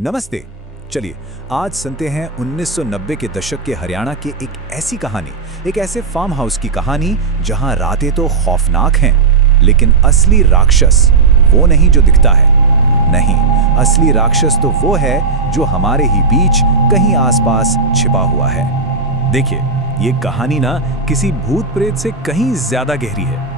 नमस्ते। चलिए आज सुनते हैं 1990 के दशक के हरियाणा के एक ऐसी कहानी, एक ऐसे फार्म हाउस की कहानी जहां रातें तो खौफनाक हैं, लेकिन असली राक्षस वो नहीं जो दिखता है। नहीं, असली राक्षस तो वो है जो हमारे ही बीच कहीं आसपास छिपा हुआ है। देखिए, ये कहानी ना किसी भूत प्रेत से कहीं ज्यादा गहरी है।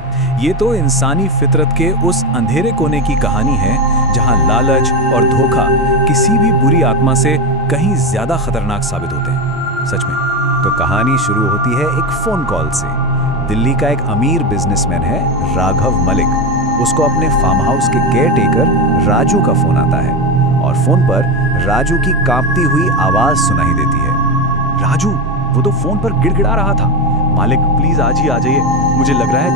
ये तो इंसानी फितरत के उस अंधेरे कोने की कहानी है जहां लालच और धोखा किसी भी बुरी आत्मा से कहीं ज्यादा खतरनाक साबित होते हैं। सच में। तो कहानी शुरू होती है एक फोन कॉल से। दिल्ली का एक अमीर बिजनेसमैन है राघव मलिक। उसको अपने फार्म हाउस के केयरटेकर राजू का फोन आता है और फोन पर राजू की कांपती हुई आवाज सुनाई देती है। राजू, वो तो फोन पर गिड़गिड़ा रहा था, मालिक प्लीज आज ही आ जाइए, मुझे लग रहा है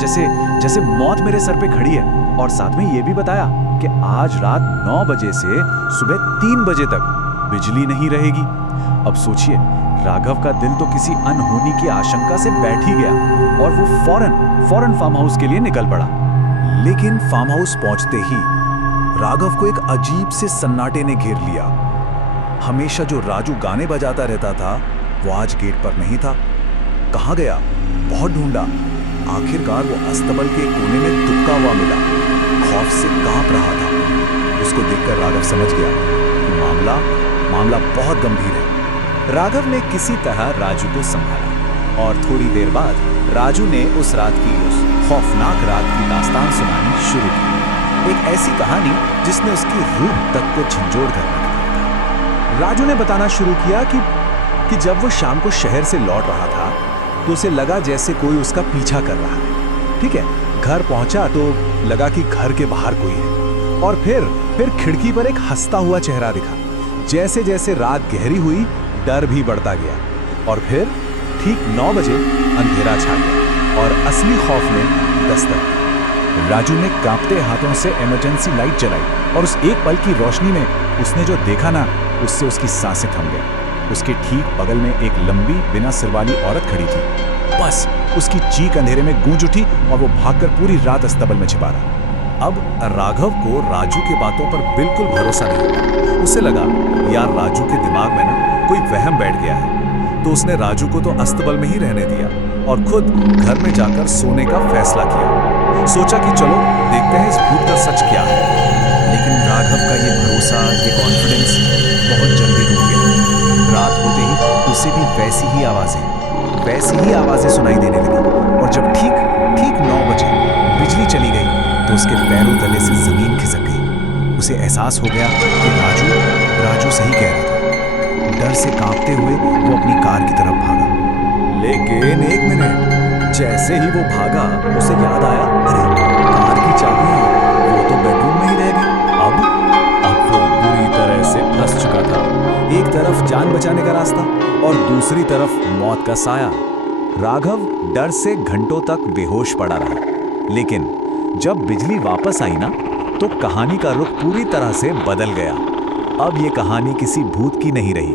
जैसे मौत मेरे सर पे खड़ी है। और साथ में ये भी बताया कि आज रात 9 बजे से सुबह 3 बजे तक बिजली नहीं रहेगी। अब सोचिए, राघव का दिल तो किसी अनहोनी की आशंका से बैठ ही गया और वो फौरन फार्म हाउस के लिए निकल पड़ा। लेकिन फार्म हाउस पहुंचते ही राघव को एक अजीब से सन्नाटे ने घेर लिया। हमेशा जो राजू गाने बजाता रहता था वो आज गेट पर नहीं था। कहाँ गया? बहुत ढूंढा, आखिरकार वो अस्तबल के कोने में दुबका हुआ मिला। खौफ से कांप रहा था। उसको देखकर राघव समझ गया कि मामला बहुत गंभीर है। राघव ने किसी तरह राजू को संभाला और थोड़ी देर बाद राजू ने उस खौफनाक रात की दास्तान सुनानी शुरू की। एक ऐसी कहानी जिसने उसकी रूह तक को झंझोड़ कर रख दिया। राजू ने बताना शुरू किया कि जब वो शाम को शहर से लौट रहा था तो उसे लगा जैसे कोई उसका पीछा कर रहा है। ठीक है, घर पहुंचा तो लगा कि घर के बाहर कोई है और फिर खिड़की पर एक हंसता हुआ चेहरा दिखा। जैसे जैसे रात गहरी हुई डर भी बढ़ता गया और फिर ठीक 9 बजे अंधेरा छा गया और असली खौफ ने दस्तक दी। राजू ने कांपते हाथों से इमरजेंसी लाइट जलाई और उस एक पल की रोशनी में उसने जो देखा ना, उससे उसकी सांसें थम गई। उसके ठीक बगल में एक लंबी बिना सिर वाली औरत खड़ी थी। बस उसकी चीख अंधेरे में गूंज उठी और वो भागकर पूरी रात अस्तबल में छिपा रहा। अब राघव को राजू की बातों पर बिल्कुल भरोसा नहीं। उसे लगा यार राजू के दिमाग में ना कोई वहम बैठ गया है। तो उसने राजू को तो अस्तबल में ही रहने दिया और खुद घर में जाकर सोने का फैसला किया। सोचा कि चलो देखते हैं इस भूत का सच क्या है। लेकिन राघव का ये भरोसा, ये कॉन्फिडेंस बहुत जल्दी टूट गया। रात होते ही उसे भी वैसी ही आवाजें सुनाई देने लगी और जब ठीक 9 बजे बिजली चली गई तो उसके पैरों तले से जमीन खिसक गई। उसे एहसास हो गया कि राजू सही कह रहा था। डर से कांपते हुए वो अपनी कार की तरफ भागा। लेकिन एक मिनट, जैसे ही वो भागा उसे याद आया, अरे कार की चाबियां वो तो बेडरूम में ही रह गई। अब वो बुरी तरह से फंस चुका था। एक तरफ जान बचाने का रास्ता और दूसरी तरफ मौत का साया। राघव डर से घंटों तक बेहोश पड़ा रहा। लेकिन जब बिजली वापस आई ना, तो कहानी का रुख पूरी तरह से बदल गया। अब ये कहानी किसी भूत की नहीं रही।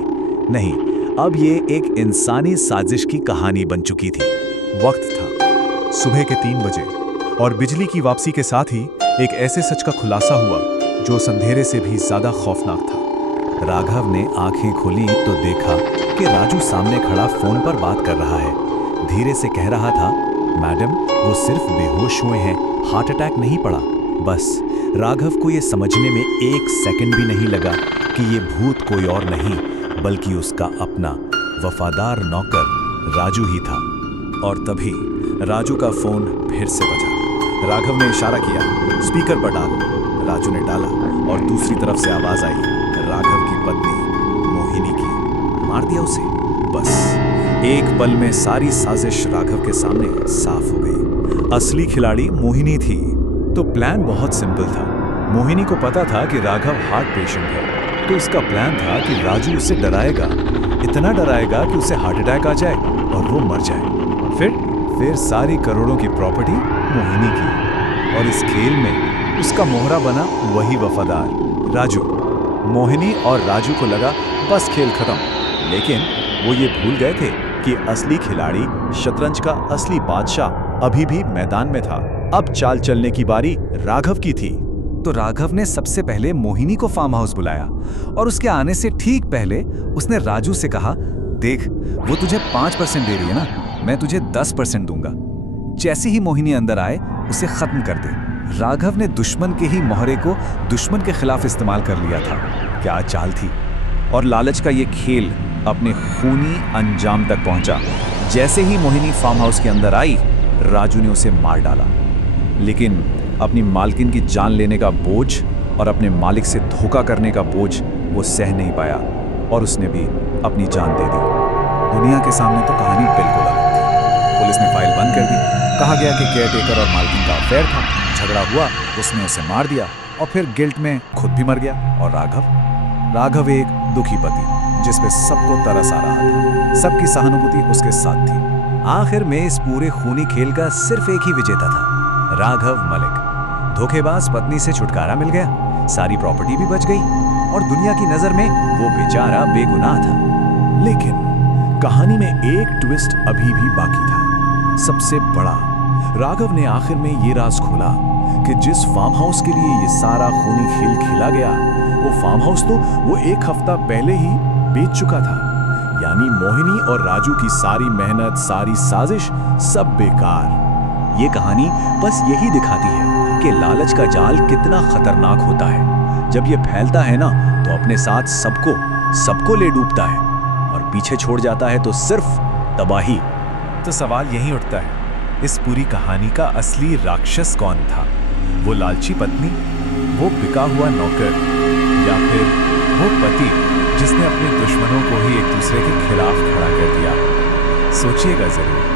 नहीं, अब ये एक इंसानी साजिश की कहानी बन चुकी थी। वक्त था सुबह के 3 बजे और बिजली की वापसी के साथ ही एक ऐसे सच का खुलासा हुआ जो उस अंधेरे से भी ज्यादा खौफनाक था। राघव ने आंखें खोली तो देखा कि राजू सामने खड़ा फोन पर बात कर रहा है। धीरे से कह रहा था, मैडम वो सिर्फ बेहोश हुए हैं, हार्ट अटैक नहीं पड़ा। बस राघव को ये समझने में 1 सेकंड भी नहीं लगा कि ये भूत कोई और नहीं बल्कि उसका अपना वफादार नौकर राजू ही था। और तभी राजू का फोन फिर से बजा। राघव ने इशारा किया, स्पीकर पर डालो। राजू ने डाला और दूसरी तरफ से आवाज आई, राघव की पत्नी मोहिनी की। मार दिया उसे। बस एक पल में सारी साजिश राघव के सामने साफ हो गई। असली खिलाड़ी मोहिनी थी। तो प्लान बहुत सिंपल था। मोहिनी को पता था कि राघव हार्ट पेशेंट है, तो उसका प्लान था कि राजू उसे डराएगा, इतना डराएगा कि उसे हार्ट अटैक आ जाए और वो मर जाए। फिर सारी करोड़ों की प्रॉपर्टी मोहिनी की और इस खेल में उसका मोहरा बना वही वफादार राजू। मोहिनी और राजू को लगा बस खेल खत्म। लेकिन वो ये भूल गए थे कि असली खिलाड़ी, शतरंज का असली बादशाह अभी भी मैदान में था। अब चाल चलने की बारी राघव की थी। तो राघव ने सबसे पहले मोहिनी को फार्म हाउस बुलाया और उसके आने से ठीक पहले उसने राजू से कहा, देख वो तुझे 5% दे रही है ना, मैं तुझे 10% दूंगा। जैसे ही मोहिनी अंदर आए उसे खत्म कर दे। राघव ने दुश्मन के ही मोहरे को दुश्मन के खिलाफ इस्तेमाल कर लिया था। क्या चाल थी। और लालच का ये खेल अपने खूनी अंजाम तक पहुंचा। जैसे ही मोहिनी फार्म हाउस के अंदर आई, राजू ने उसे मार डाला, लेकिन अपनी मालकिन की जान लेने का बोझ और अपने मालिक से धोखा करने का बोझ वो सह नहीं पाया और उसने भी अपनी जान दे दी। दुनिया के सामने तो कहानी बिल्कुल अलग थी। पुलिस ने फाइल बंद कर दी। कहा गया कि केयरटेकर और मालकिन का अफेयर था, झगड़ा हुआ, उसने उसे मार दिया और फिर गिल्ट में खुद भी मर गया। और राघव एक दुखी पति जिसपे सबको तरस आ रहा था, सबकी सहानुभूति उसके साथ थी। आखिर में इस पूरे खूनी खेल का सिर्फ एक ही विजेता था, राघव मलिक। धोखेबाज पत्नी से छुटकारा मिल गया, सारी प्रॉपर्टी भी बच गई और दुनिया की नजर में वो बेचारा बेगुनाह था। लेकिन कहानी में एक ट्विस्ट अभी भी बाकी था, सबसे बड़ा। राघव ने आखिर में ये राज खोला कि जिस फार्म हाउस के लिए ये सारा खूनी खेल खेला गया, वो फार्म हाउस तो वो एक हफ्ता पहले ही बेच चुका था। यानी मोहिनी और राजू की सारी मेहनत, सारी साजिश, सब बेकार। ये कहानी बस यही दिखाती है कि लालच का जाल कितना खतरनाक होता है। जब ये फैलता है ना, तो अपने साथ सबको ले डूबता है और पीछे छोड़ जाता है तो सिर्फ तबाही। तो सवाल यही उठता है, इस पूरी कहानी का असली राक्षस कौन था? वो लालची पत्नी, वो बिका हुआ नौकर, या फिर वो पति जिसने अपने दुश्मनों को ही एक दूसरे के खिलाफ खड़ा कर दिया? सोचिएगा जरूर।